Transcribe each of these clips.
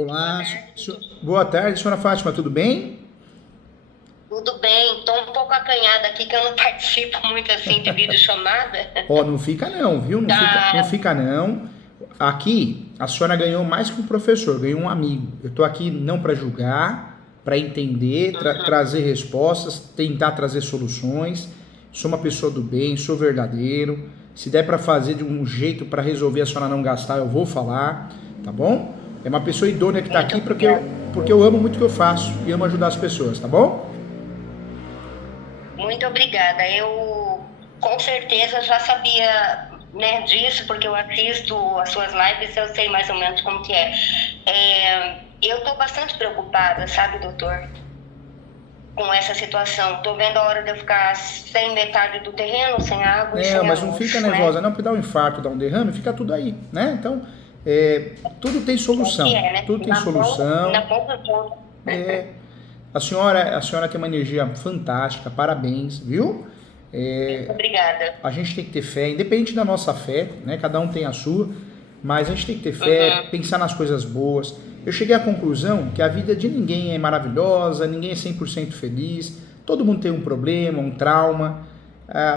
Olá, boa tarde, senhora Fátima, tudo bem? Tudo bem, estou um pouco acanhada aqui que eu não participo muito assim de videochamada. Ó, não fica não, viu? Não Tá. fica não. Aqui, a senhora ganhou mais que um professor, ganhou um amigo. Eu tô aqui não para julgar, para entender, Uhum. trazer respostas, tentar trazer soluções. Sou uma pessoa do bem, sou verdadeiro. Se der para fazer de um jeito para resolver a senhora não gastar, eu vou falar, tá bom? É uma pessoa idônea que tá Muito aqui obrigada. porque eu amo muito o que eu faço e amo ajudar as pessoas, tá bom? Muito obrigada. Eu com certeza já sabia, né, disso, porque eu assisto as suas lives, eu sei mais ou menos como que é. Eu estou bastante preocupada, sabe, doutor, com essa situação. Estou vendo a hora de eu ficar sem metade do terreno, sem água e É, sem a mas não fica luz, né? nervosa não, porque dá um infarto, dá um derrame, fica tudo aí, né? Então, tudo tem É que solução, é, né? tudo tem Na solução. ponta do ponto. É, a senhora tem uma energia fantástica, parabéns, viu? Muito É, obrigada. a gente tem que ter fé, independente da nossa fé, né? Cada um tem a sua, mas a gente tem que ter fé, Uhum. pensar nas coisas boas. Eu cheguei à conclusão que a vida de ninguém é maravilhosa, ninguém é 100% feliz, todo mundo tem um problema, um trauma.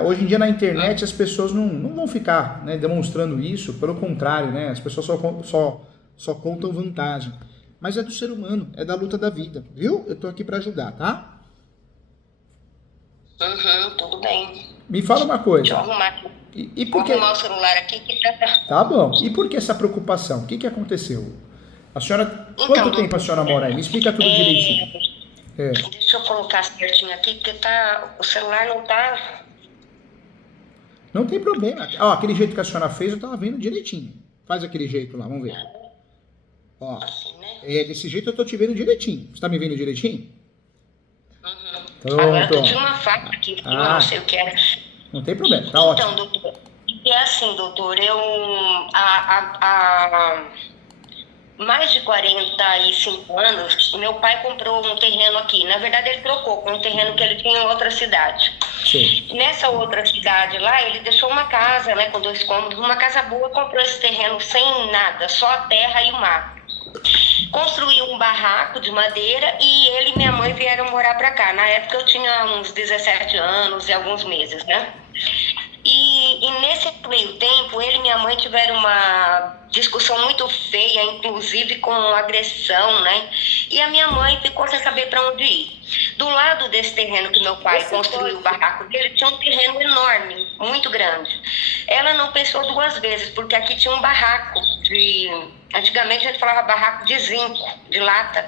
Hoje em dia na internet as pessoas não vão ficar, né, demonstrando isso, pelo contrário, né? As pessoas só contam vantagem. Mas é do ser humano, é da luta da vida, viu? Eu tô aqui para ajudar, tá? Uhum, tudo bem. Me fala uma Deixa eu coisa. arrumar aqui. E Vou por arrumar o que. celular aqui que tá. Tá bom. E por que essa preocupação? O que aconteceu? A senhora. Então, Quanto tempo a doutor, senhora mora aí? Me explica tudo direitinho. é, É. deixa eu colocar certinho aqui, porque tá, o celular não tá Não tem problema. Ó, aquele jeito que a senhora fez, eu tava vendo direitinho. Faz aquele jeito lá, vamos ver. Ó. assim, né? Desse jeito eu tô te vendo direitinho. Você tá me vendo direitinho? Uhum. Agora eu Pronto, tô ó. tirando uma faca aqui, porque eu não sei Ah, o que era. não tem problema, tá ótimo. Então, doutor, é assim, doutor, há mais de 45 anos, meu pai comprou um terreno aqui. Na verdade, ele trocou com um terreno que ele tinha em outra cidade. Sei. Nessa outra cidade lá, ele deixou uma casa, né, com 2 cômodos, uma casa boa, comprou esse terreno sem nada, só a terra e o mar. Construiu um barraco de madeira e ele e minha mãe vieram morar para cá. Na época eu tinha uns 17 anos e alguns meses, né? E nesse meio tempo, ele e minha mãe tiveram uma discussão muito feia, inclusive com agressão, né? E a minha mãe ficou sem saber para onde ir. Do lado desse terreno que meu pai construiu o barraco dele, tinha um terreno enorme, muito grande. Ela não pensou duas vezes, porque aqui tinha um barraco de... Antigamente a gente falava barraco de zinco, de lata.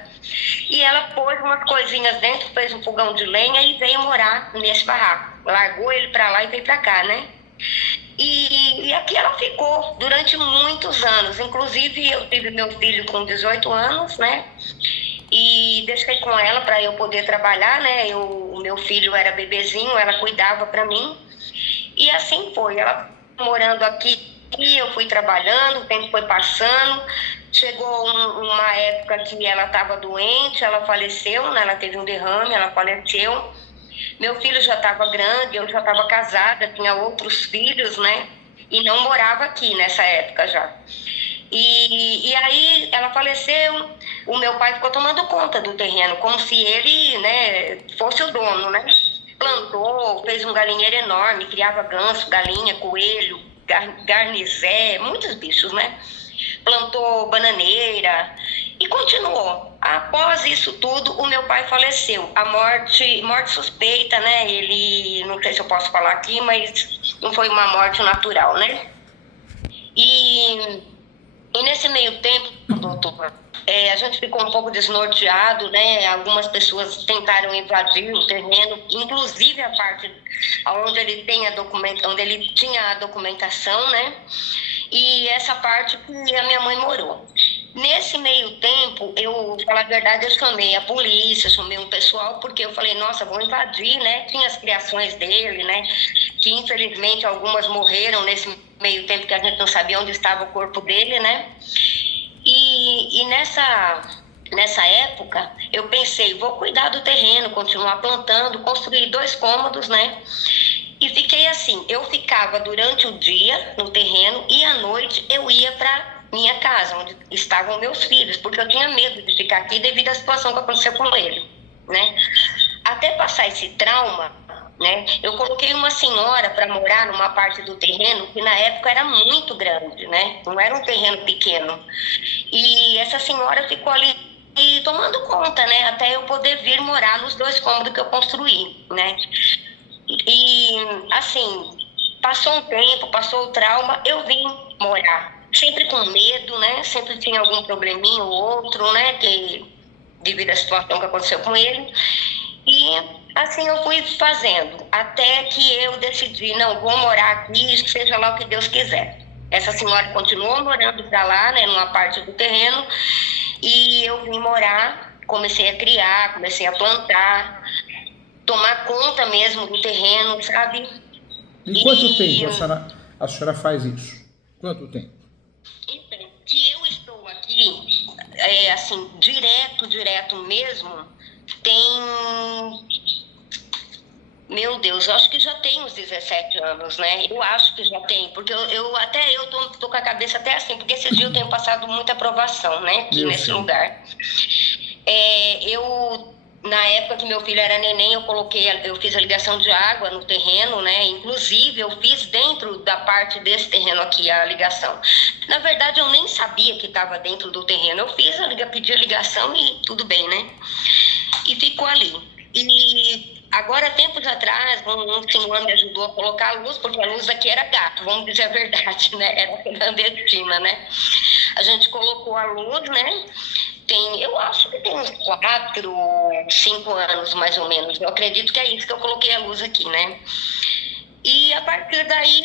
E ela pôs umas coisinhas dentro, fez um fogão de lenha e veio morar nesse barraco. Largou ele para lá e veio para cá, né? E aqui ela ficou durante muitos anos. Inclusive, eu tive meu filho com 18 anos, né? E deixei com ela para eu poder trabalhar, né? O meu filho era bebezinho, ela cuidava para mim. E assim foi. Ela morando aqui, eu fui trabalhando, o tempo foi passando. Chegou uma época que ela estava doente, ela faleceu, né? Ela teve um derrame, ela faleceu. Meu filho já estava grande, eu já estava casada, tinha outros filhos, né? E não morava aqui nessa época já. E aí ela faleceu, o meu pai ficou tomando conta do terreno, como se ele, né, fosse o dono, né? Plantou, fez um galinheiro enorme, criava ganso, galinha, coelho, garnizé, muitos bichos, né? Plantou bananeira e continuou. Após isso tudo, o meu pai faleceu. A morte suspeita, né? Ele, não sei se eu posso falar aqui, mas não foi uma morte natural, né? E e nesse meio tempo, doutor, a gente ficou um pouco desnorteado, né? Algumas pessoas tentaram invadir o terreno, inclusive a parte onde ele tem onde ele tinha a documentação, né? E essa parte que a minha mãe morou. Nesse meio tempo, eu, falar a verdade, eu chamei a polícia, chamei um pessoal, porque eu falei, nossa, vou invadir, né? Tinha as criações dele, né? Que infelizmente algumas morreram nesse meio tempo que a gente não sabia onde estava o corpo dele, né? E nessa época, eu pensei, vou cuidar do terreno, continuar plantando, construir 2 cômodos, né? E fiquei assim, eu ficava durante o dia no terreno e à noite eu ia para minha casa, onde estavam meus filhos, porque eu tinha medo de ficar aqui devido à situação que aconteceu com ele, né? Até passar esse trauma, né, eu coloquei uma senhora para morar numa parte do terreno que na época era muito grande, né? Não era um terreno pequeno. E essa senhora ficou ali tomando conta, né? Até eu poder vir morar nos 2 cômodos que eu construí, né? E assim, passou um tempo, passou o trauma, eu vim morar. Sempre com medo, né? Sempre tinha algum probleminha ou outro, né? Que, devido à situação que aconteceu com ele. E assim eu fui fazendo, até que eu decidi, não, vou morar aqui, seja lá o que Deus quiser. Essa senhora continuou morando para lá, né, numa parte do terreno, e eu vim morar, comecei a criar, comecei a plantar, tomar conta mesmo do terreno, sabe? E quanto tempo a senhora faz isso? Quanto tempo? Então, que eu estou aqui, assim, direto mesmo, tem... Meu Deus, eu acho que já tem uns 17 anos, né? Eu acho que já tem, porque eu tô com a cabeça até assim, porque esse dia eu tenho passado muita provação, né? Aqui nesse lugar. Na época que meu filho era neném, eu fiz a ligação de água no terreno, né? Inclusive, eu fiz dentro da parte desse terreno aqui a ligação. Na verdade, eu nem sabia que estava dentro do terreno. Eu pedi a ligação e tudo bem, né? E ficou ali. E agora, tempos atrás, um senhor me ajudou a colocar a luz, porque a luz aqui era gato, vamos dizer a verdade, né? Era clandestina, né? A gente colocou a luz, né? Eu acho que tem uns 4, 5 anos, mais ou menos. Eu acredito que é isso que eu coloquei a luz aqui, né? E a partir daí,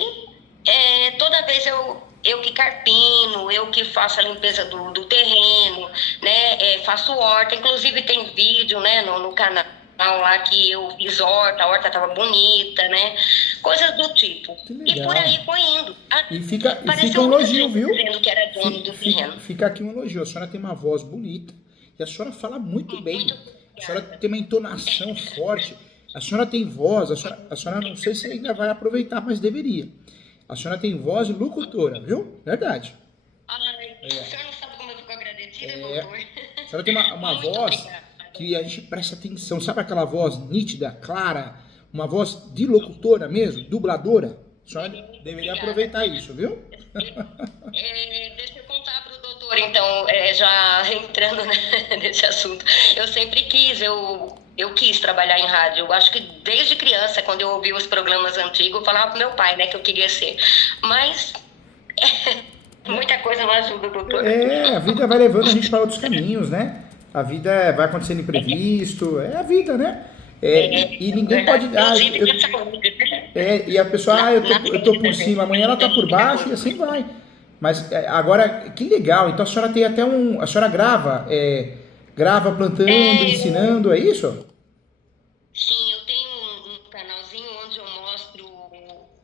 toda vez eu que carpino, eu que faço a limpeza do terreno, né? Faço horta, inclusive tem vídeo, né, no canal lá que eu fiz horta, a horta tava bonita, né? Coisas do tipo. E por aí foi indo. E fica um elogio, viu? Dizendo que era dono do terreno. Fica aqui um elogio. A senhora tem uma voz bonita e a senhora fala muito bem. A senhora tem uma entonação forte. A senhora tem voz, a senhora não sei se ainda vai aproveitar, mas deveria. A senhora tem voz de locutora, viu? Verdade. Ai, a senhora não sabe como eu fico agradecida, doutor. A senhora tem uma voz que a gente presta atenção. Sabe aquela voz nítida, clara? Uma voz de locutora mesmo, dubladora? A senhora deveria aproveitar isso, viu? Deixa eu contar para o doutor, então, já entrando nesse assunto. Eu sempre quis, eu quis trabalhar em rádio. Eu acho que desde criança, quando eu ouvi os programas antigos, eu falava pro meu pai, né, que eu queria ser. Mas muita coisa não ajuda, doutor. A vida vai levando a gente para outros caminhos, né? A vida vai acontecendo imprevisto, é a vida, né? E ninguém pode... e a pessoa, eu tô por cima, amanhã ela tá por baixo e assim vai. Mas agora, que legal, então a senhora tem até a senhora grava plantando, ensinando, é isso? Sim, eu tenho um canalzinho onde eu mostro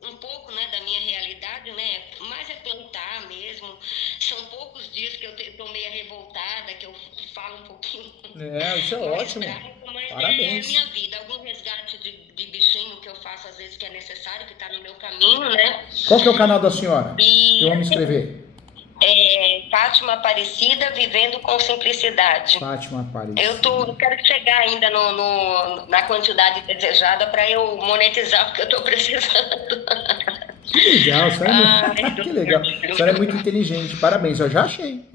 um pouco, né, da minha realidade, né, mas é plantar mesmo. São poucos dias que eu tô meio revoltada, que eu falo um pouquinho. Isso é ótimo. Mas parabéns. É a minha vida, algum resgate de bichinho que eu faço às vezes que é necessário, que tá no meu caminho, né. Qual que é o canal da senhora? Que eu vou me inscrever. Fátima Aparecida, Vivendo com Simplicidade. Fátima Aparecida. Eu quero chegar ainda na quantidade desejada para eu monetizar, porque eu estou precisando. Que legal, que legal. A senhora é muito inteligente, parabéns. Eu já achei.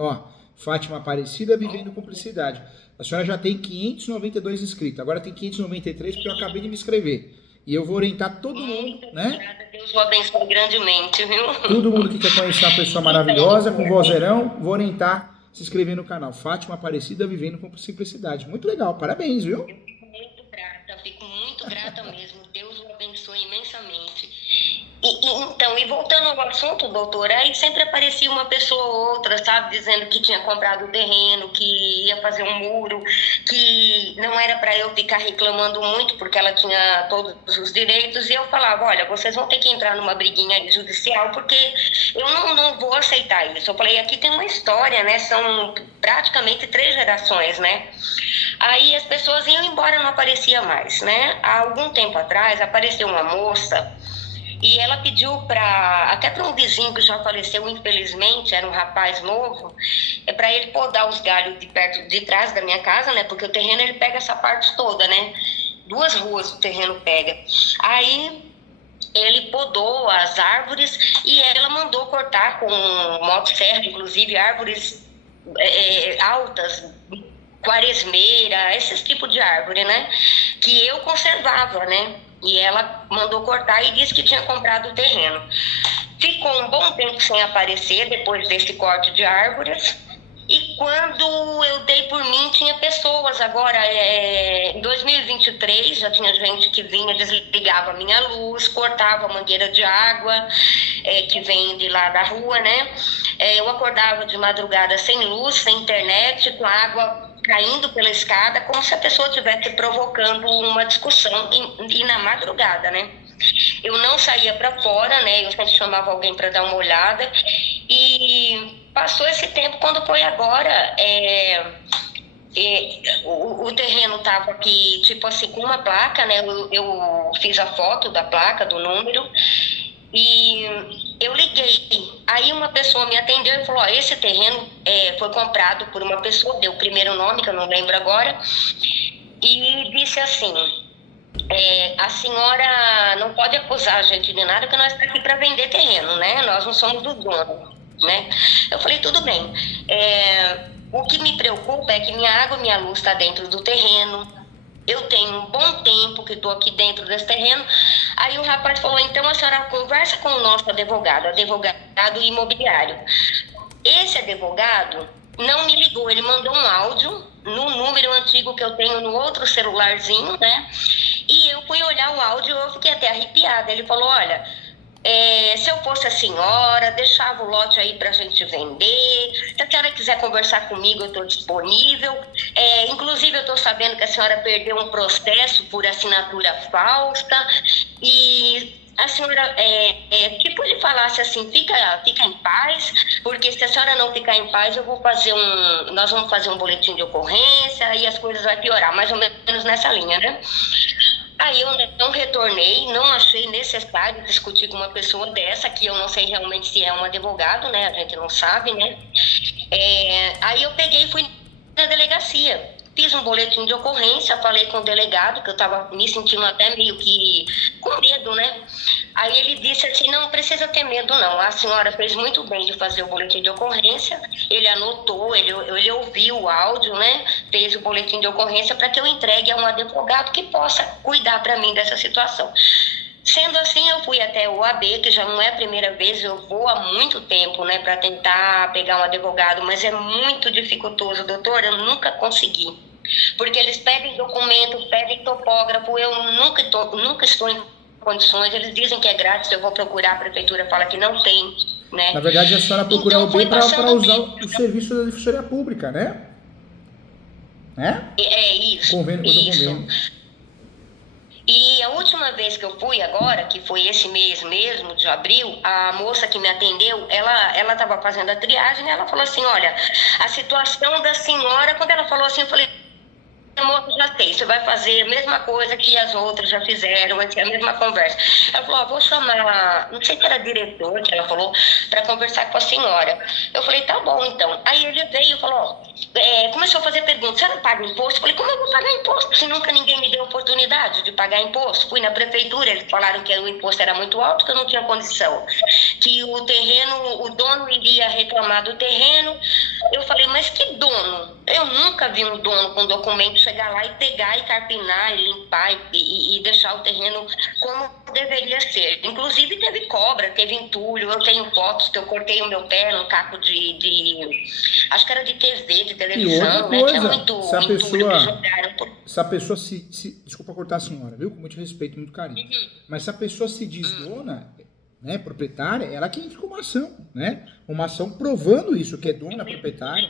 Fátima Aparecida, Vivendo com Simplicidade. A senhora já tem 592 inscritos, agora tem 593 porque eu acabei de me inscrever. E eu vou orientar todo mundo, né? Obrigada, Deus o abençoe grandemente, viu? Todo mundo que quer conhecer uma pessoa maravilhosa, com vozeirão, vou orientar, se inscrever no canal. Fátima Aparecida, Vivendo com Simplicidade. Muito legal, parabéns, viu? Fico muito grata mesmo. Deus o abençoe imensamente. E voltando ao assunto, doutora, aí sempre aparecia uma pessoa ou outra, sabe, dizendo que tinha comprado o terreno, que ia fazer um muro, que não era para eu ficar reclamando muito, porque ela tinha todos os direitos, e eu falava, olha, vocês vão ter que entrar numa briguinha judicial, porque eu não vou aceitar isso. Eu falei, aqui tem uma história, né, são praticamente 3 gerações, né. Aí as pessoas iam embora, não aparecia mais, né. Há algum tempo atrás, apareceu uma moça E ela pediu até para um vizinho que já faleceu, infelizmente, era um rapaz novo, para ele podar os galhos de trás da minha casa, né? Porque o terreno ele pega essa parte toda, né? 2 ruas o terreno pega. Aí ele podou as árvores e ela mandou cortar com motosserra, inclusive árvores altas, quaresmeira, esses tipos de árvore, né? Que eu conservava, né? E ela mandou cortar e disse que tinha comprado o terreno. Ficou um bom tempo sem aparecer depois desse corte de árvores. E quando eu dei por mim, tinha pessoas. Agora, em 2023, já tinha gente que vinha, desligava a minha luz, cortava a mangueira de água, que vem de lá da rua, né? Eu acordava de madrugada sem luz, sem internet, com a água caindo pela escada, como se a pessoa estivesse provocando uma discussão, e na madrugada, né? Eu não saía para fora, né? Eu sempre chamava alguém para dar uma olhada. E passou esse tempo, quando foi agora, o terreno estava aqui, tipo assim, com uma placa, né? Eu fiz a foto da placa, do número, e eu liguei. Aí uma pessoa me atendeu e falou: esse terreno foi comprado por uma pessoa, deu o primeiro nome, que eu não lembro agora, e disse assim: a senhora não pode acusar a gente de nada, porque nós estamos aqui para vender terreno, né? Nós não somos do dono, né? Eu falei: tudo bem. O que me preocupa é que minha água e minha luz está dentro do terreno. Eu tenho um bom tempo que estou aqui dentro desse terreno. Aí o rapaz falou: então a senhora conversa com o nosso advogado imobiliário. Esse advogado não me ligou, ele mandou um áudio no número antigo que eu tenho no outro celularzinho, né? E eu fui olhar o áudio e eu fiquei até arrepiada. Ele falou: olha, se eu fosse a senhora, deixava o lote aí pra gente vender. Se a senhora quiser conversar comigo, eu estou disponível. Inclusive, eu estou sabendo que a senhora perdeu um processo por assinatura falsa. E a senhora, tipo, ele falasse assim: fica em paz, porque se a senhora não ficar em paz, nós vamos fazer um boletim de ocorrência e as coisas vão piorar, mais ou menos nessa linha, né? Aí eu não retornei, não achei necessário discutir com uma pessoa dessa, que eu não sei realmente se é um advogado, né? A gente não sabe, né? Aí eu peguei e fui na delegacia. Fiz um boletim de ocorrência, falei com o delegado, que eu estava me sentindo até meio que com medo, né? Aí ele disse assim: não precisa ter medo não, a senhora fez muito bem de fazer o boletim de ocorrência. Ele anotou, ele ouviu o áudio, né? Fez o boletim de ocorrência para que eu entregue a um advogado que possa cuidar para mim dessa situação. Sendo assim, eu fui até o AB, que já não é a primeira vez, eu vou há muito tempo, né, para tentar pegar um advogado, mas é muito dificultoso, doutor, eu nunca consegui. Porque eles pedem documento, pedem topógrafo, eu nunca estou em condições, eles dizem que é grátis, eu vou procurar, a prefeitura fala que não tem, né? Na verdade, a senhora procura o AB para usar o serviço da Defensoria Pública, né? Isso. Convênio contra convênio. E a última vez que eu fui agora, que foi esse mês mesmo, de abril, a moça que me atendeu, ela estava fazendo a triagem e ela falou assim: olha, a situação da senhora, quando ela falou assim, eu falei: moça, já sei, você vai fazer a mesma coisa que as outras já fizeram, vai ser a mesma conversa. Ela falou: vou chamar, não sei se era diretor, que ela falou, para conversar com a senhora. Eu falei: tá bom, então. Aí ele veio e falou, começou a fazer perguntas: você não paga imposto? Eu falei: como eu vou pagar imposto, se nunca ninguém me deu oportunidade de pagar imposto? Fui na prefeitura, eles falaram que o imposto era muito alto, que eu não tinha condição, que o terreno, o dono iria reclamar do terreno. Eu falei: mas que dono? Eu nunca vi um dono com documento chegar lá e pegar e carpinar e limpar e deixar o terreno como deveria ser. Inclusive teve cobra, teve entulho, eu tenho fotos que eu cortei o meu pé num caco acho que era de TV, de televisão, né? Tinha muito se a entulho pessoa, que jogaram. Se a pessoa desculpa cortar a senhora, viu? Com muito respeito, muito carinho. Mas se a pessoa se diz dona, né, proprietária, ela que entra com uma ação, né? Uma ação provando isso, que é dona, proprietária.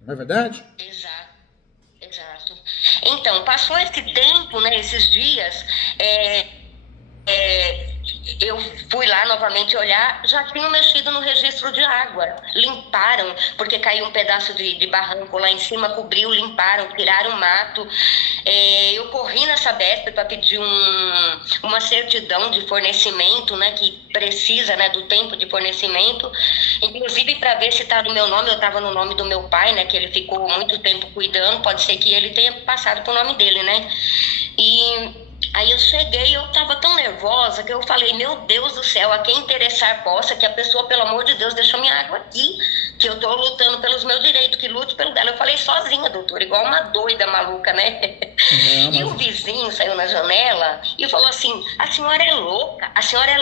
Não é verdade? Exato. Então, passou esse tempo, né, esses dias, eu fui lá novamente olhar, já tinham mexido no registro de água. Limparam, porque caiu um pedaço de barranco lá em cima, cobriu, limparam, tiraram o mato. Eu corri na Sabesp para pedir uma certidão de fornecimento, né, que precisa, né, do tempo de fornecimento, inclusive para ver se está no meu nome. Eu estava no nome do meu pai, né, que ele ficou muito tempo cuidando, pode ser que ele tenha passado pro nome dele, né? E aí eu cheguei, eu tava tão nervosa que eu falei, meu Deus do céu, a quem interessar possa, que a pessoa, pelo amor de Deus, deixou minha água aqui, que eu tô lutando pelos meus direitos, que lute pelo dela. Eu falei sozinha, doutora, igual uma doida maluca, né? E o vizinho saiu na janela e falou assim, a senhora é louca, a senhora é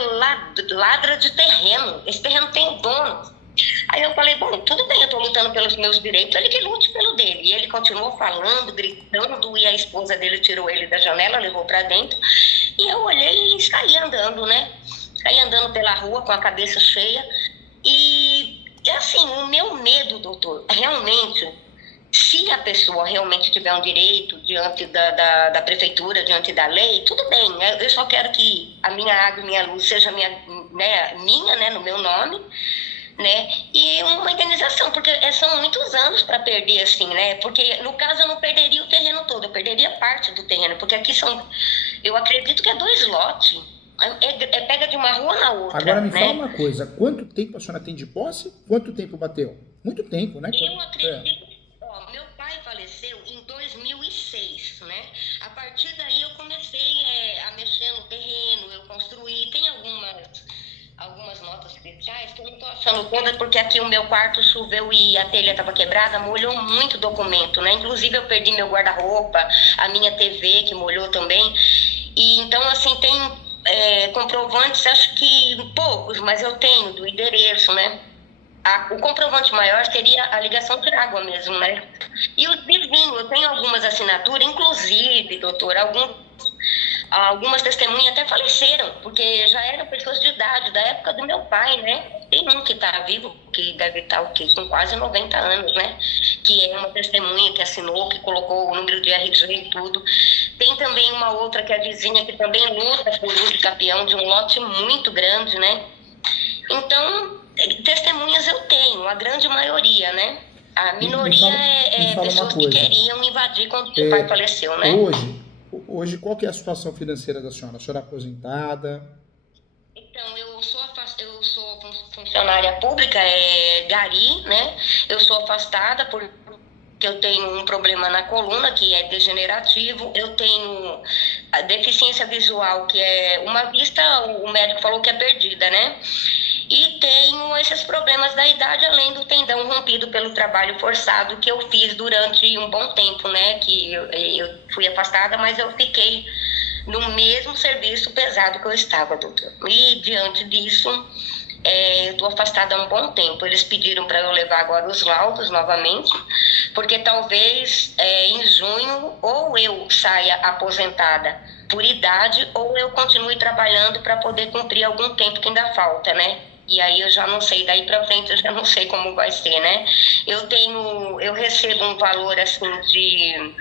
ladra de terreno, esse terreno tem dono. Aí eu falei, bom, tudo bem, eu tô lutando pelos meus direitos, ele que lute pelo dele. E ele continuou falando, gritando, e a esposa dele tirou ele da janela, levou para dentro. E eu olhei e saí andando, né? Saí andando pela rua com a cabeça cheia. E, assim, o meu medo, doutor, realmente, se a pessoa realmente tiver um direito diante da prefeitura, diante da lei, tudo bem, né? Eu só quero que a minha água e minha luz seja minha, né, no meu nome, né? E uma indenização, porque são muitos anos para perder, assim, né? Porque no caso eu não perderia o terreno todo, eu perderia parte do terreno, porque aqui são, eu acredito que é 2 lotes, pega de uma rua na outra. Agora me né? fala uma coisa, quanto tempo a senhora tem de posse? Quanto tempo bateu? Muito tempo, né? Eu acredito, meu pai faleceu em 2006, né? A partir daí eu comecei a mexer no terreno, eu construí, tem algumas notas fiscais que eu não estou achando todas, porque aqui o meu quarto choveu e a telha estava quebrada, molhou muito documento, né? Inclusive eu perdi meu guarda-roupa, a minha TV que molhou também. E então, assim, tem comprovantes, acho que poucos, mas eu tenho do endereço, né? O comprovante maior seria a ligação de água mesmo, né? E os vizinhos, eu tenho algumas assinaturas, inclusive, doutor, algumas testemunhas até faleceram, porque já eram pessoas de idade, da época do meu pai, né? Tem um que está vivo, que deve estar com quase 90 anos, né? Que é uma testemunha que assinou, que colocou o número de RG e tudo. Tem também uma outra que é vizinha, que também luta por uso capião de um lote muito grande, né? Então, testemunhas eu tenho, a grande maioria, né? A minoria é pessoas que queriam invadir quando o pai faleceu, né? Hoje, qual que é a situação financeira da senhora? A senhora é aposentada? Então, eu sou funcionária pública, gari, né? Eu sou afastada porque eu tenho um problema na coluna, que é degenerativo. Eu tenho a deficiência visual, que é uma vista, o médico falou que é perdida, né? E tenho esses problemas da idade, além do tendão rompido pelo trabalho forçado que eu fiz durante um bom tempo, né? Que eu fui afastada, mas eu fiquei no mesmo serviço pesado que eu estava, doutor. E diante disso, eu estou afastada há um bom tempo. Eles pediram para eu levar agora os laudos novamente, porque talvez em junho ou eu saia aposentada por idade ou eu continue trabalhando para poder cumprir algum tempo que ainda falta, né? E aí eu já não sei, daí para frente eu já não sei como vai ser, né? Eu recebo um valor assim de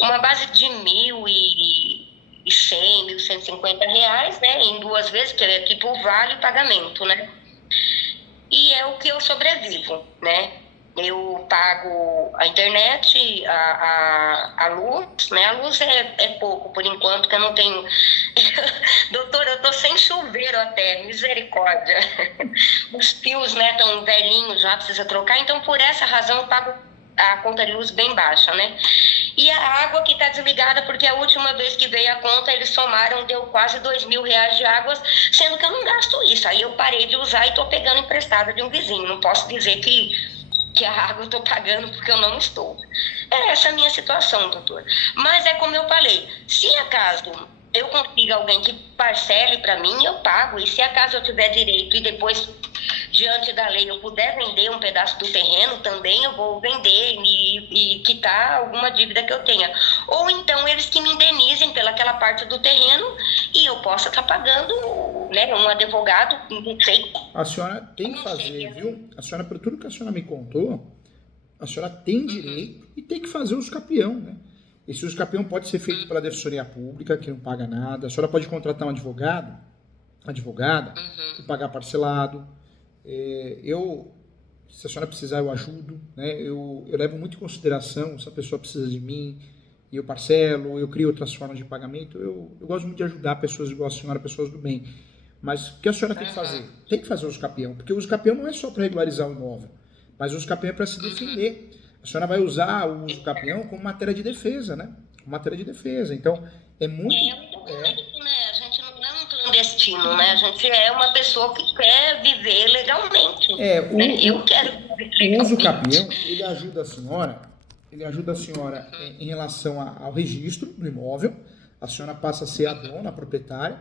uma base de R$ 1.100, R$ 1.150, né? Em 2 vezes, que é tipo vale pagamento, né? E é o que eu sobrevivo, né? Eu pago a internet, a luz, né? A luz é pouco por enquanto, que eu não tenho. Doutor, eu tô sem chuveiro até, misericórdia. Os fios, né, tão velhinhos já, precisa trocar, então por essa razão eu pago a conta de luz bem baixa, né? E a água que está desligada, porque a última vez que veio a conta, eles somaram, deu quase R$ 2.000 de água, sendo que eu não gasto isso. Aí eu parei de usar e estou pegando emprestada de um vizinho. Não posso dizer que a água eu estou pagando porque eu não estou. Essa é a minha situação, doutor. Mas é como eu falei, se acaso eu consigo alguém que parcele para mim, eu pago. E se acaso eu tiver direito e depois, diante da lei, eu puder vender um pedaço do terreno, também eu vou vender e quitar alguma dívida que eu tenha. Ou então eles que me indenizem pelaquela parte do terreno e eu possa estar pagando, né, um advogado, não sei. A senhora tem que fazer, viu? A senhora, por tudo que a senhora me contou, a senhora tem direito e tem que fazer os capião, né? Esse uso capião pode ser feito pela Defensoria Pública, que não paga nada. A senhora pode contratar um advogado advogada, e pagar parcelado. Se a senhora precisar, eu ajudo, né? Eu levo muito em consideração se a pessoa precisa de mim, e eu parcelo, eu crio outras formas de pagamento. Eu gosto muito de ajudar pessoas igual a senhora, pessoas do bem. Mas o que a senhora tem que fazer? Tem que fazer o uso capião, porque o uso capião não é só para regularizar o imóvel, mas o uso capião é para se defender. A senhora vai usar o uso capião como matéria de defesa, né? Matéria de defesa. Então, é muito... né? A gente não é um clandestino, né? A gente é uma pessoa que quer viver legalmente. Eu quero viver legalmente. O uso capião, ele ajuda a senhora em relação ao registro do imóvel. A senhora passa a ser a dona, a proprietária.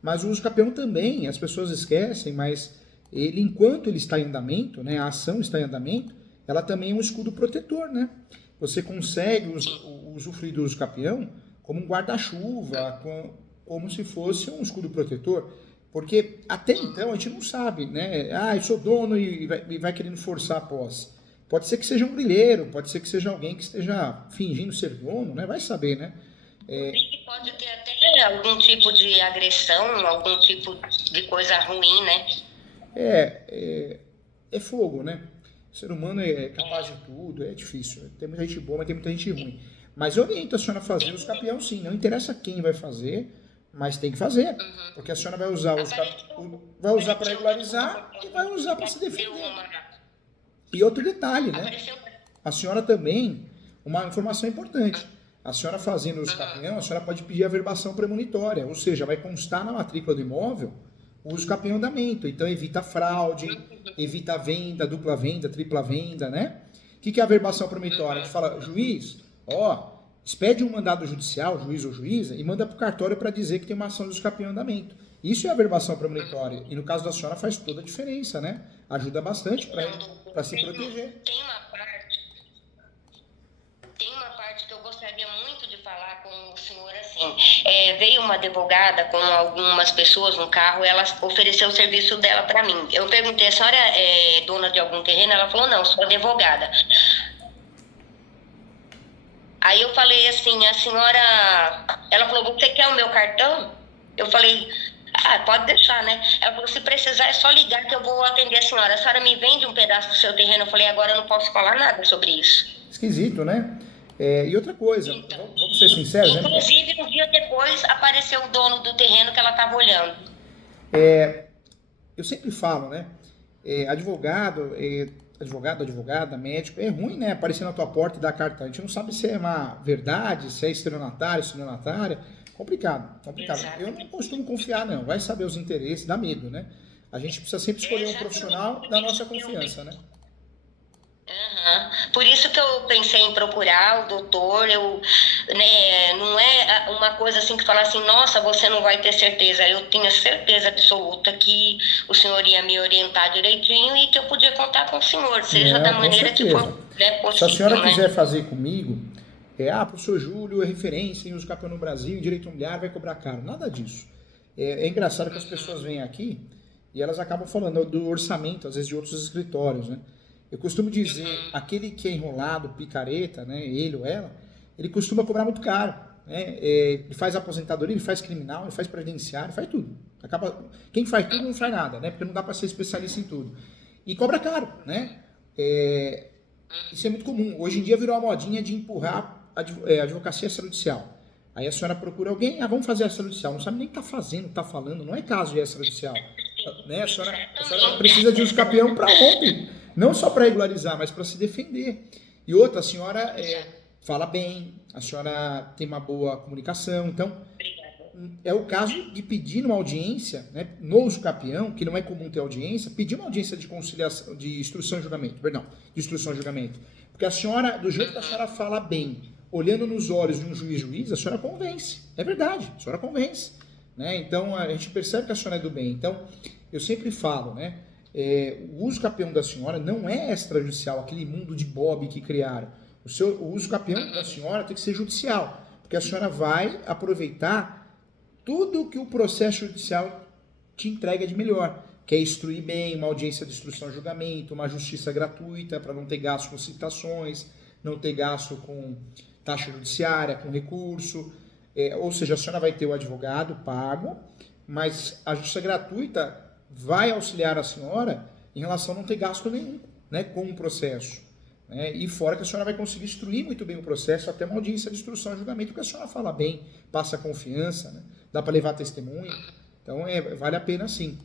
Mas o uso capião também, as pessoas esquecem, mas ele, enquanto ele está em andamento, né, a ação está em andamento, ela também é um escudo protetor, né? Você consegue usufruir do uso capião como um guarda-chuva, como se fosse um escudo protetor, porque até então a gente não sabe, né? Eu sou dono e vai querendo forçar a posse. Pode ser que seja um grileiro, pode ser que seja alguém que esteja fingindo ser dono, né? Vai saber, né? Pode ter até algum tipo de agressão, algum tipo de coisa ruim, né? É fogo, né? O ser humano é capaz de tudo, é difícil. Tem muita gente boa, mas tem muita gente ruim. Mas eu oriento a senhora a fazer os capião, sim. Não interessa quem vai fazer, mas tem que fazer. Porque a senhora vai usar para regularizar e vai usar para se defender. E outro detalhe, né? A senhora também, uma informação importante. A senhora fazendo os capião, a senhora pode pedir a verbação premonitória, ou seja, vai constar na matrícula do imóvel o uso capião andamento. Então evita fraude, evita venda, dupla venda, tripla venda, né? O que é a verbação premonitória? A gente fala, juiz, expede um mandado judicial, juiz ou juíza, e manda para o cartório para dizer que tem uma ação de uso capião andamento. Isso é a verbação premonitória. E no caso da senhora faz toda a diferença, né? Ajuda bastante para se proteger. Tem uma parte que eu gostaria muito de falar com o senhor, assim, veio uma advogada com algumas pessoas no carro, ela ofereceu o serviço dela para mim. Eu perguntei, a senhora é dona de algum terreno? Ela falou, não, sou advogada. Aí eu falei assim, a senhora... Ela falou, você quer o meu cartão? Eu falei, pode deixar, né? Ela falou, se precisar é só ligar que eu vou atender a senhora. A senhora me vende um pedaço do seu terreno? Eu falei, agora eu não posso falar nada sobre isso. Esquisito, né? E outra coisa, vamos ser sinceros, inclusive, um dia depois apareceu o dono do terreno que ela estava olhando. Eu sempre falo, né? Advogada, médico, é ruim, né? Aparecer na tua porta e dar cartão. A gente não sabe se é uma verdade, se é estelionatária. Complicado. Exatamente. Eu não costumo confiar, não. Vai saber os interesses, dá medo, né? A gente precisa sempre escolher um profissional da nossa confiança, né? Por isso que eu pensei em procurar o doutor. Não é uma coisa assim que fala assim, nossa, você não vai ter certeza. Eu tinha certeza absoluta que o senhor ia me orientar direitinho e que eu podia contar com o senhor, seja da maneira que for possível. Se a senhora quiser fazer comigo, professor Júlio é referência em uso capião no Brasil, em direito imobiliário, vai cobrar caro. Nada disso. É engraçado que as pessoas vêm aqui e elas acabam falando do orçamento, às vezes, de outros escritórios, né? Eu costumo dizer, aquele que é enrolado, picareta, né, ele ou ela, ele costuma cobrar muito caro. Né? Ele faz aposentadoria, ele faz criminal, ele faz previdenciário, faz tudo. Quem faz tudo não faz nada, né? Porque não dá para ser especialista em tudo. E cobra caro, né? Isso é muito comum. Hoje em dia virou uma modinha de empurrar a advocacia extrajudicial. Aí a senhora procura alguém, vamos fazer extrajudicial. Não sabe nem o que está fazendo, está falando, não é caso de extrajudicial. Né? A senhora precisa de uso capião para ontem. Não só para regularizar, mas para se defender. E outra, a senhora fala bem, a senhora tem uma boa comunicação. Então, é o caso de pedir numa audiência, né, no uso capião, que não é comum ter audiência, pedir uma audiência de conciliação, de instrução e julgamento. Porque a senhora, do jeito que a senhora fala bem, olhando nos olhos de um juiz, a senhora convence. É verdade, a senhora convence. Né? Então, a gente percebe que a senhora é do bem. Então, eu sempre falo, né? O uso capião da senhora não é extrajudicial, aquele mundo de Bob que criaram. O uso capião da senhora tem que ser judicial, porque a senhora vai aproveitar tudo que o processo judicial te entrega de melhor, que é instruir bem, uma audiência de instrução e julgamento, uma justiça gratuita para não ter gasto com citações, não ter gasto com taxa judiciária, com recurso. Ou seja, a senhora vai ter o advogado pago, mas a justiça gratuita vai auxiliar a senhora em relação a não ter gasto nenhum, né, com o processo. Né, e fora que a senhora vai conseguir instruir muito bem o processo, até uma audiência de instrução e julgamento, porque a senhora fala bem, passa confiança, né, dá para levar testemunha. Então, vale a pena sim.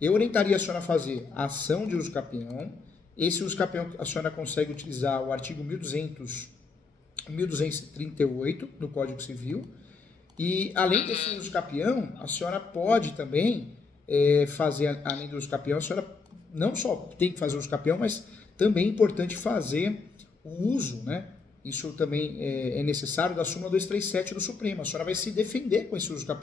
Eu orientaria a senhora a fazer a ação de uso capião. Esse uso capião, a senhora consegue utilizar o artigo 1238 do Código Civil. E, além desse uso capião, a senhora pode também fazer, além do uso capião, a senhora não só tem que fazer o uso capião, mas também é importante fazer o uso, né? Isso também é necessário da súmula 237 do Supremo. A senhora vai se defender com esse uso capião.